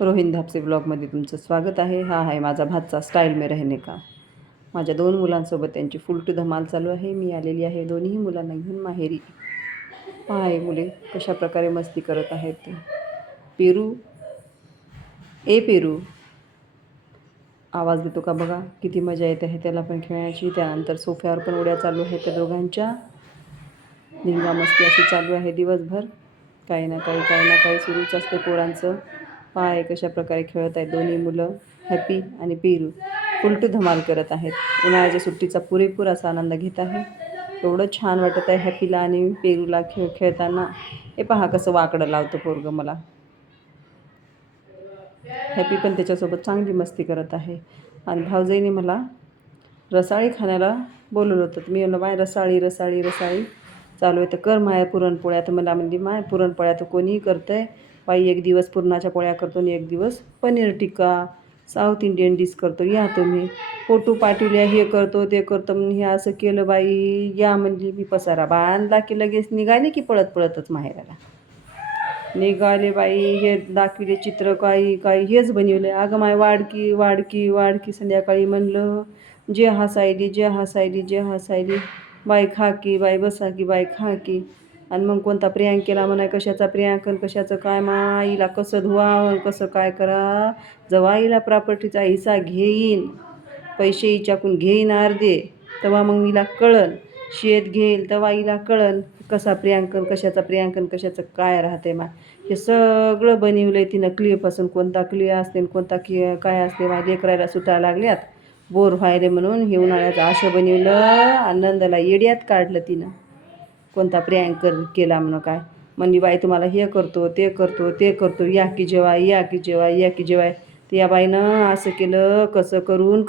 रोहिन धापसे ब्लॉगमध्ये तुमचं स्वागत आहे. हा आहे माझा भातचा स्टाईल मे रहने का. माझ्या दोन मुलांसोबत त्यांची फुल टू धमाल चालू आहे. मी आलेली आहे दोन्ही मुलांना घेऊन माहेरी. पहा मुले कशा प्रकारे मस्ती करत आहेत ते? पेरू? ए पेरू? आवाज देतो का बघा? किती मजा येते आहे त्याला पण खेळण्याची. त्यानंतर सोफ्यावर पण उड्या चालू आहेत त्या दोघांच्या. धिंगा मस्ती अशी चालू आहे दिवसभर. काही ना काही काही ना काही सुरूच असते पोरांचं. पाय कशा प्रकारे खेळत आहेत. दोन्ही मुलं हॅपी आणि पेरू उलटू धमाल करत आहेत. उन्हाळ्याच्या सुट्टीचा पुरेपूर असा आनंद घेत आहे. एवढं छान वाटत आहे हॅपीला आणि पेरूला खेळ खेळताना. हे पहा कसं वाकडं लावतं पोरगं मला. हॅपी पण त्याच्यासोबत चांगली मस्ती करत आहे. आणि भाऊजाईने मला रसाळी खाण्याला बोलवलं होतं. तर मी म्हणलं माय रसाळी रसाळी रसाळी चालू आहे. तर कर माया पुरणपोळ्या. तर मला म्हणली माय पुरणपोळ्या तर कोणीही करतं आहे बाई एक दिवस पुरणाच्या पोळ्या करतो आणि एक दिवस paneer tikka South Indian dish करतो. या तुम्ही. फोटो पाठवल्या हे करतो ते करतो. म्हणून हे असं केलं बाई. या म्हणली मी पसारा बांधला की लगेच निघाले की पळत पळतच माहेराला. निघाले बाई. हे दाखविले चित्र काही काही. हेच बनवले. अगं माय वाडकी वाडकी वाडकी संध्याकाळी म्हणलं जे हसायली जे हसायली जे हसायली. बाई खा की बाई बसा की बाई खा की. आणि मग कोणता प्रियांकेला म्हणा कशाचा प्रियांकन कशाचं काय? मा आईला कसं धुवावं कसं काय करा जेव्हा आईला प्रॉपर्टीचा हिस्सा घेईन पैसे हिच्याकून घेईन अर्धे तेव्हा मग हिला कळन. शेत घेईल तेव्हा हिला कळन कसा प्रियांकन कशाचा प्रियांकन कशाचं काय राहते मा. हे सगळं बनवलं आहे तिनं क्लिअपासून कोणता क्लिअ असते आणि कोणता कि काय असते मा लेकरायला सुटायला लागल्यात. बोर व्हायले म्हणून हे उन्हाळ्याचं आशा बनवलं आनंदाला येड्यात काढलं तिनं. कोणता प्रियांकन केला म्हणून काय? म्हणली बाई तुम्हाला हे करतो ते करतो ते करतो. या की जेवाय या की जेवाय या की जेवाय ते या बाईनं असं केलं कसं करून